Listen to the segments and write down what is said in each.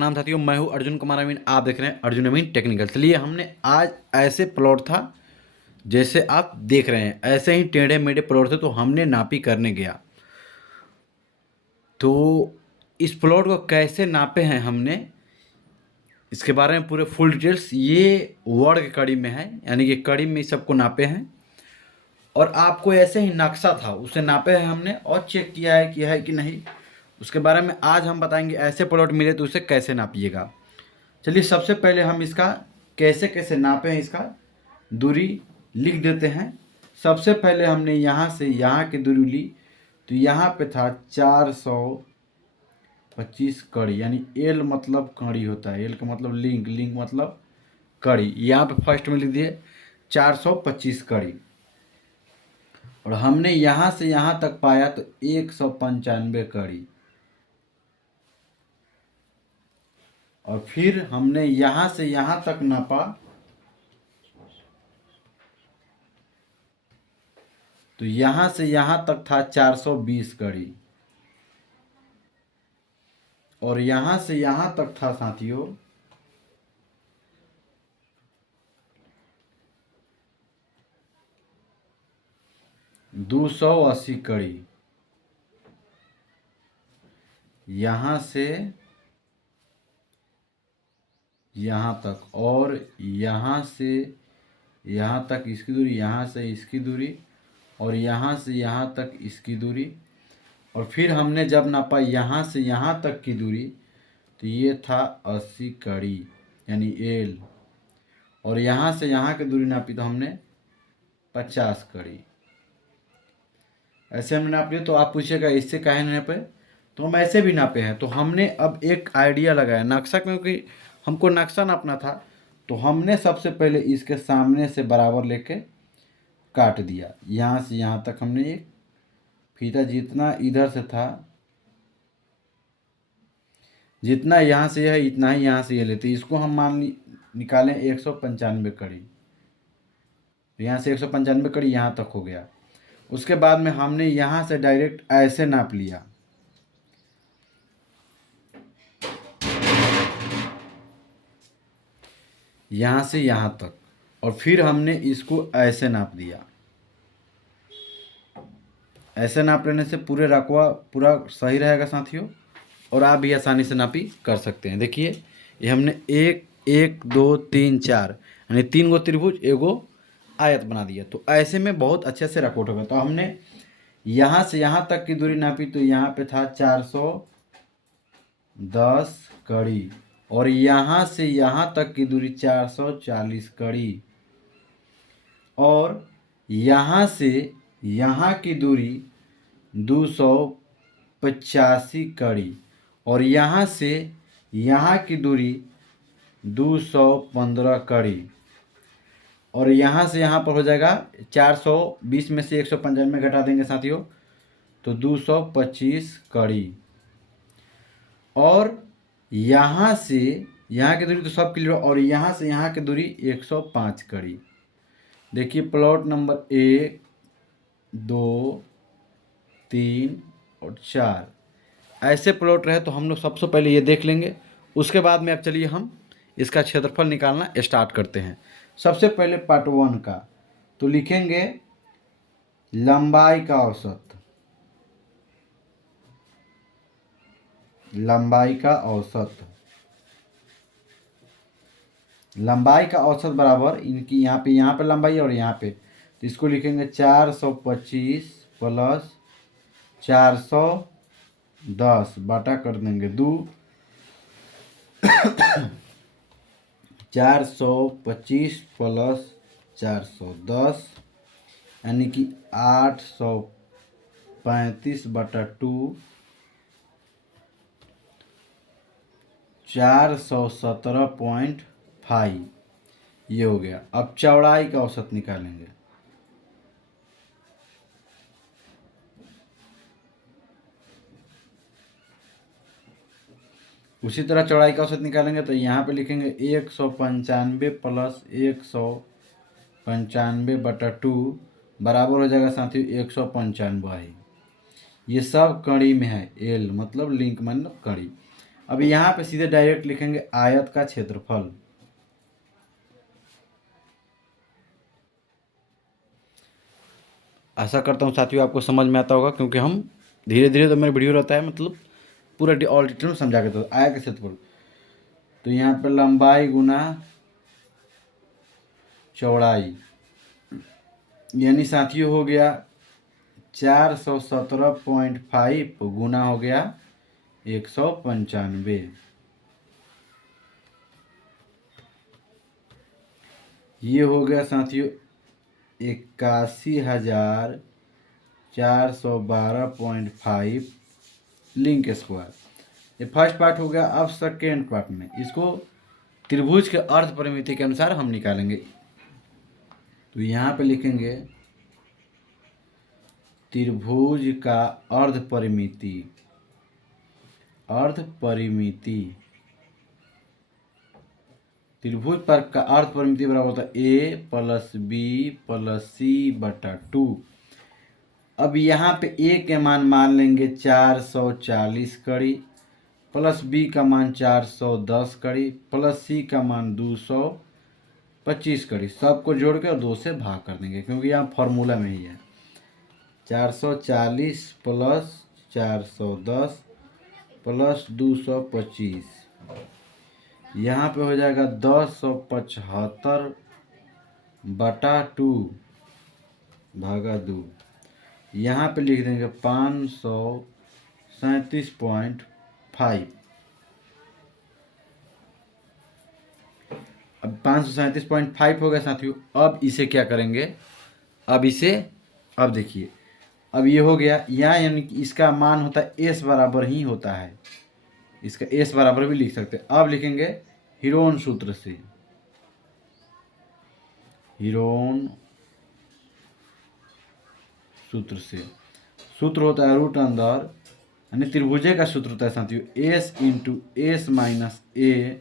प्रणाम साथियों, मैं हूं अर्जुन कुमार अमीन। आप देख रहे हैं अर्जुन अमीन टेक्निकल। चलिए, हमने आज ऐसे प्लॉट था जैसे आप देख रहे हैं, ऐसे ही टेढ़े मेढ़े प्लॉट थे, तो हमने नापी करने गया। तो इस प्लॉट को कैसे नापे हैं हमने, इसके बारे में पूरे फुल डिटेल्स ये वर्ग कड़ी में है, यानी कि कड़ी में सबको नापे हैं। और आपको ऐसे ही नक्शा था, उसे नापे हैं हमने और चेक किया है कि नहीं, उसके बारे में आज हम बताएंगे। ऐसे प्लॉट मिले तो उसे कैसे नापिएगा। चलिए, सबसे पहले हम इसका कैसे कैसे नापे हैं, इसका दूरी लिख देते हैं। सबसे पहले हमने यहाँ से यहाँ की दूरी ली, तो यहाँ पे था 425 कड़ी, यानी एल मतलब कड़ी होता है, एल का मतलब लिंक, लिंक मतलब कड़ी। यहाँ पे फर्स्ट में लिख दिए 425 कड़ी। और हमने यहाँ से यहाँ तक पाया तो 195 कड़ी। और फिर हमने यहाँ से यहाँ तक नापा, तो यहाँ से यहाँ तक था 420 कड़ी। और यहाँ से यहाँ तक था साथियों 280 कड़ी। यहाँ से यहाँ तक, और यहाँ से यहाँ तक इसकी दूरी, यहाँ से इसकी दूरी, और यहाँ से यहाँ तक इसकी दूरी। और फिर हमने जब नापा यहाँ से यहाँ तक की दूरी, तो ये था 80 कड़ी, यानी एल। और यहाँ से यहाँ की दूरी नापी तो हमने 50 कड़ी। ऐसे हमने नाप लिया। तो आप पूछिएगा इससे काहे नहीं नापे, तो हम ऐसे भी नापे हैं। तो हमने अब एक आइडिया लगाया नक्शा, क्योंकि हमको नक्शा नापना था, तो हमने सबसे पहले इसके सामने से बराबर लेके काट दिया। यहाँ से यहाँ तक हमने एक फीता जितना इधर से था, जितना यहाँ से है इतना ही यहाँ से ये लेते। इसको हम निकालें 195 कड़ी। तो यहाँ से 195 कड़ी यहाँ तक हो गया। उसके बाद में हमने यहाँ से डायरेक्ट ऐसे नाप लिया, यहाँ से यहाँ तक। और फिर हमने इसको ऐसे नाप दिया। ऐसे नाप लेने से पूरे रकवा पूरा सही रहेगा साथियों, और आप भी आसानी से नापी कर सकते हैं। देखिए, ये हमने 1 1 2 3 4 यानी 3 गो त्रिभुज, एगो आयत बना दिया। तो ऐसे में बहुत अच्छे से रकौट होगा। तो हमने यहाँ से यहाँ तक की दूरी नापी, तो यहाँ पे था 410 कड़ी। और यहाँ से यहाँ तक की दूरी 440 कड़ी। और यहाँ से यहाँ की दूरी 285 कड़ी। और यहाँ से यहाँ की दूरी 215 कड़ी। और यहाँ से यहाँ पर हो जाएगा 420 में से 195 घटा देंगे साथियों, तो 225 कड़ी। और यहाँ से यहाँ की दूरी तो सब क्लियर। और यहाँ से यहाँ की दूरी 105 कड़ी। देखिए, प्लॉट नंबर 1 2 3 और 4 ऐसे प्लॉट रहे तो हम लोग सबसे पहले ये देख लेंगे। उसके बाद में अब चलिए हम इसका क्षेत्रफल निकालना स्टार्ट करते हैं। सबसे पहले पार्ट 1 का, तो लिखेंगे लंबाई का औसत। लंबाई का औसत, लंबाई का औसत बराबर इनकी यहाँ पे लंबाई और यहाँ पे, तो इसको लिखेंगे 425 प्लस 410 बाटा कर देंगे 2। 425 प्लस 410 यानी कि 835 बटा 2, 417.5 ये हो गया। अब चौड़ाई का औसत निकालेंगे। उसी तरह चौड़ाई का औसत निकालेंगे, तो यहाँ पे लिखेंगे 195 प्लस 195 बटा 2 बराबर हो जाएगा साथियों 195। ये सब कड़ी में है, एल मतलब लिंक मतलब कड़ी। अब यहाँ पे सीधे डायरेक्ट लिखेंगे आयत का क्षेत्रफल। आशा करता हूँ साथियों आपको समझ में आता होगा, क्योंकि हम धीरे धीरे तो मेरा वीडियो रहता है, मतलब पूरा ऑल डिटेल में समझा के। तो आयत का क्षेत्रफल, तो यहाँ पे लंबाई गुना चौड़ाई, यानी साथियों हो गया 417.5 गुना हो गया 195। ये हो गया साथियों 81,412.5 लिंक स्क्वायर। ये फर्स्ट पार्ट हो गया। अब सेकेंड पार्ट में इसको त्रिभुज के अर्ध परिमिति के अनुसार हम निकालेंगे। तो यहाँ पे लिखेंगे त्रिभुज का अर्ध परिमिति। अर्ध परिमिति, त्रिभुज पर का अर्ध परिमिति बराबर होता है a प्लस बी प्लस सी बटा 2। अब यहाँ पे a के मान लेंगे 440 कड़ी, प्लस बी का मान 410 कड़ी, प्लस सी का मान 225 कड़ी। सबको जोड़ के और 2 से भाग कर देंगे, क्योंकि यहाँ फॉर्मूला में ही है। 440 प्लस 410 प्लस 225, यहाँ पे हो जाएगा 1075 बटा 2 भागा 2। यहाँ पे लिख देंगे 537.5। अब 537.5 हो गया साथियों। अब इसे क्या करेंगे, अब देखिए, अब ये हो गया यहाँ, यानी कि इसका मान होता है एस बराबर ही होता है। इसका एस बराबर भी लिख सकते हैं। अब लिखेंगे हीरोन सूत्र से। हीरोन सूत्र से सूत्र होता है रूट अंदर, यानी त्रिभुजे का सूत्र होता है साथियों S into S minus A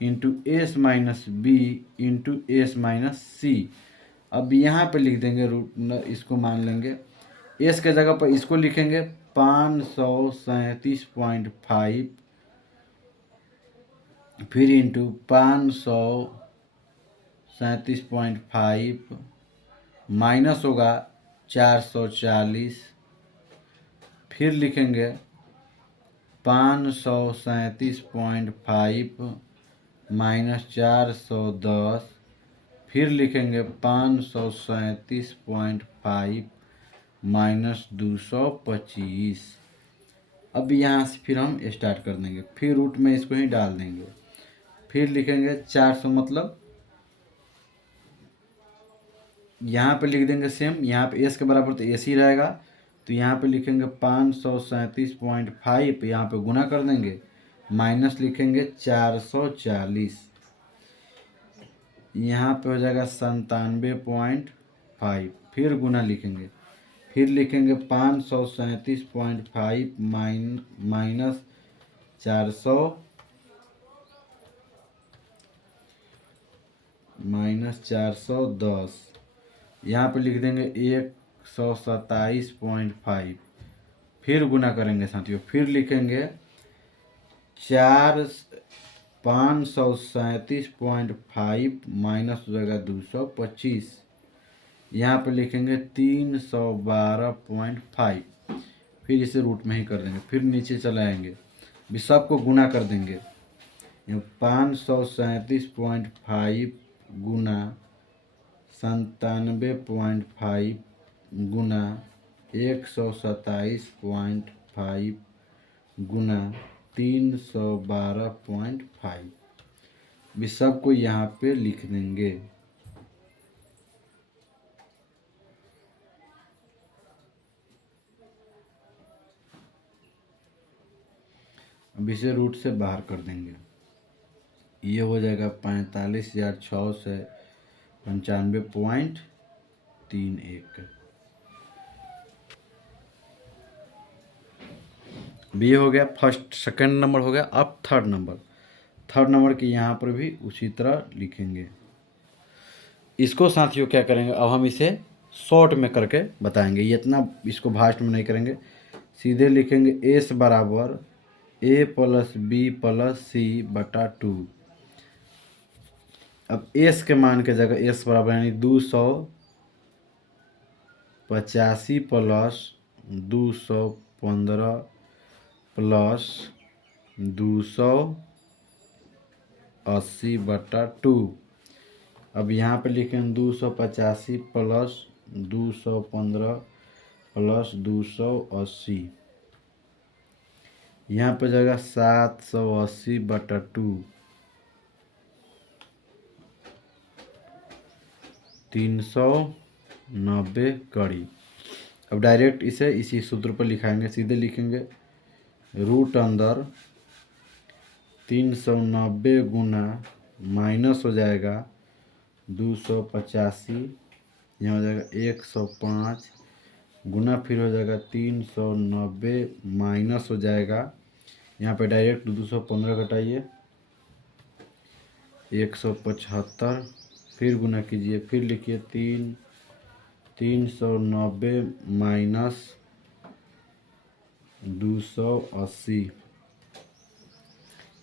into S minus B into S minus C. अब यहाँ पे लिख देंगे रूट, इसको मान लेंगे एस के जगह पर इसको लिखेंगे 537.5, फिर इंटू 537.5 माइनस होगा 440, फिर लिखेंगे 537.5 माइनस 410, फिर लिखेंगे 537.5 माइनस 225। अब यहाँ से फिर हम स्टार्ट कर देंगे, फिर रूट में इसको ही डाल देंगे, फिर लिखेंगे 400, मतलब यहाँ पे लिख देंगे सेम। यहाँ पे एस के बराबर तो एस ही रहेगा, तो यहाँ पे लिखेंगे 537.5, यहाँ पे गुना कर देंगे, माइनस लिखेंगे 440, यहाँ पे हो जाएगा 97.5, फिर गुना लिखेंगे, फिर लिखेंगे 537.5 माइनस 400 माइनस 410, यहाँ पे लिख देंगे 127.5, फिर गुना करेंगे साथियों, फिर लिखेंगे 537.5 माइनस हो जाएगा 225, यहाँ पे लिखेंगे 312.5, फिर इसे रूट में ही कर देंगे, फिर नीचे चले आएंगे, भी सबको गुना कर देंगे। 537.5 गुना 97.5 गुना 127.5 गुना 312.5, भी सबको यहाँ पे लिख देंगे। अब इसे रूट से बाहर कर देंगे, ये हो जाएगा 45,695.31। ये हो गया फर्स्ट, सेकंड नंबर हो गया। अब थर्ड नंबर के यहाँ पर भी उसी तरह लिखेंगे। इसको साथियों क्या करेंगे, अब हम इसे शॉर्ट में करके बताएंगे, ये इतना इसको भास्ट में नहीं करेंगे। सीधे लिखेंगे एस बराबर ए प्लस बी प्लस सी बटा 2। अब एस के मान के जगह एस बराबर यानी 285 प्लस 215 प्लस 280 बटा 2। अब यहाँ पे लिखें 285 प्लस 215 प्लस 280। यहाँ पे जगह 780 बटा 2, 390 कड़ी। अब डायरेक्ट इसे इसी सूत्र पर लिखाएंगे, सीधे लिखेंगे रूट अंदर 390 गुना माइनस हो जाएगा 285, यहाँ हो जाएगा 105 गुना फिर हो जाएगा 390 माइनस हो जाएगा, यहाँ पे डायरेक्ट 215 घटाइए 175, फिर गुना कीजिए, फिर लिखिए 390 माइनस 280,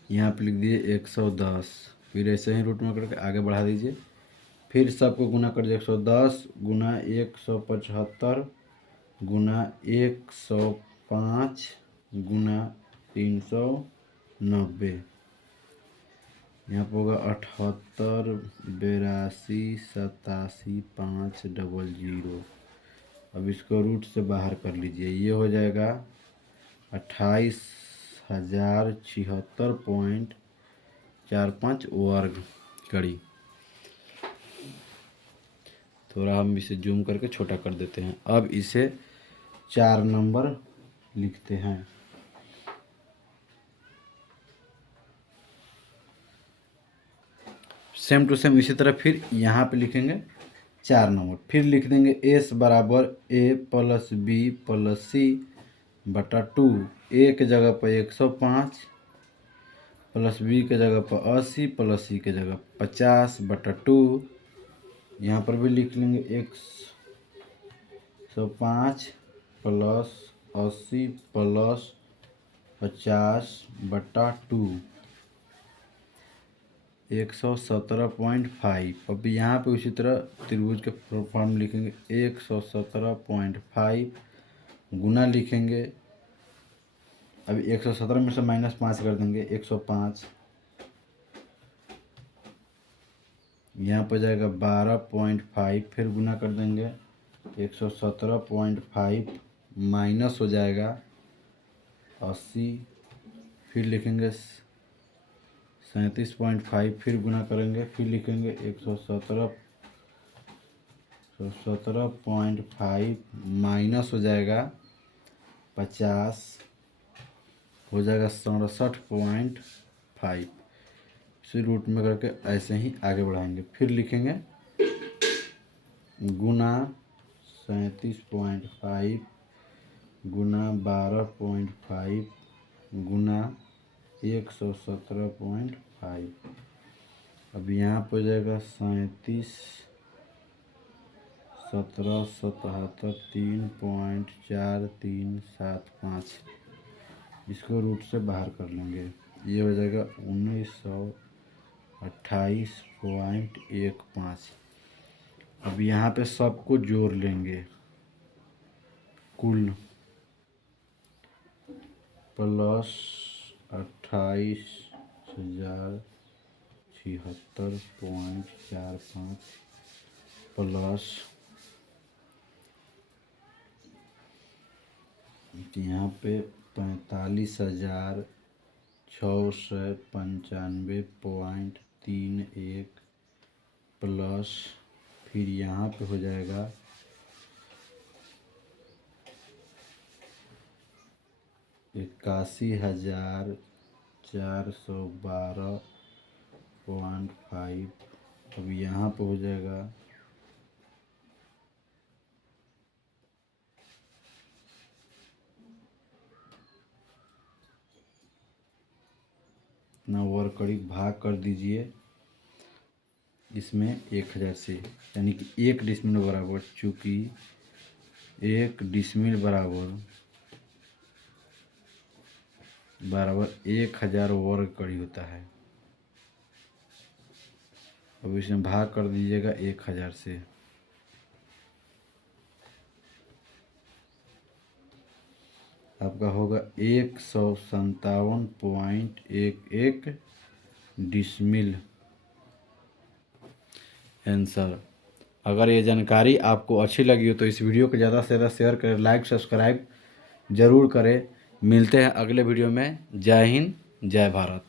यहाँ पे लिख दिए 110, फिर ऐसे ही रूट में करके आगे बढ़ा दीजिए, फिर सबको गुना कर दिए 110 गुना 175 गुना 105 गुना 390, यहाँ पर होगा 78 82 87 500। अब इसको रूट से बाहर कर लीजिए, ये हो जाएगा 28,076.45 वर्ग कड़ी। थोड़ा हम इसे जूम करके छोटा कर देते हैं। अब इसे 4 नंबर लिखते हैं। सेम टू सेम इसी तरह फिर यहाँ पे लिखेंगे 4 नंबर, फिर लिख देंगे एस बराबर ए प्लस बी प्लस सी बटा 2। ए के जगह पर 105 प्लस बी के जगह पर 80 प्लस सी के जगह 50 बटा 2। यहाँ पर भी लिख लेंगे 105 प्लस 80 प्लस 50 बटा 2, 117.5। अब यहाँ पे उसी तरह त्रिभुज के फॉर्म लिखेंगे 117.5 गुना लिखेंगे, अभी 117 में से -5 कर देंगे 105, यहाँ पर जाएगा 12.5, फिर गुना कर देंगे 117.5 माइनस हो जाएगा 80, फिर लिखेंगे 37.5, फिर गुना करेंगे, फिर लिखेंगे 117.5 माइनस हो जाएगा 50, हो जाएगा 67.5। इसे रूट में करके ऐसे ही आगे बढ़ाएंगे, फिर लिखेंगे गुना 37.5 गुना 12.5 गुना 117.5। अब यहाँ पर जाएगा 37 17 77 3.4375, इसको रूट से बाहर कर लेंगे, ये हो जाएगा 1928.15। अब यहाँ पे सबको जोड़ लेंगे, कुल प्लस 28,076.45 प्लस यहाँ पे 45,695.31 प्लस फिर यहाँ पे हो जाएगा 81,412.5। अब यहाँ पे हो जाएगा ना वर्ग कड़ी, भाग कर दीजिए इसमें 1000 से, यानी कि 1 डिसमिल बराबर, चूँकि 1 डिसमिल बराबर बराबर 1000 वर्ग कड़ी होता है। अब इसमें भाग कर दीजिएगा 1000 से। आपका होगा 157.11 डिसमिल आंसर। अगर ये जानकारी आपको अच्छी लगी हो तो इस वीडियो को ज़्यादा से ज़्यादा शेयर करें, लाइक सब्सक्राइब ज़रूर करें। मिलते हैं अगले वीडियो में। जय हिंद, जय भारत।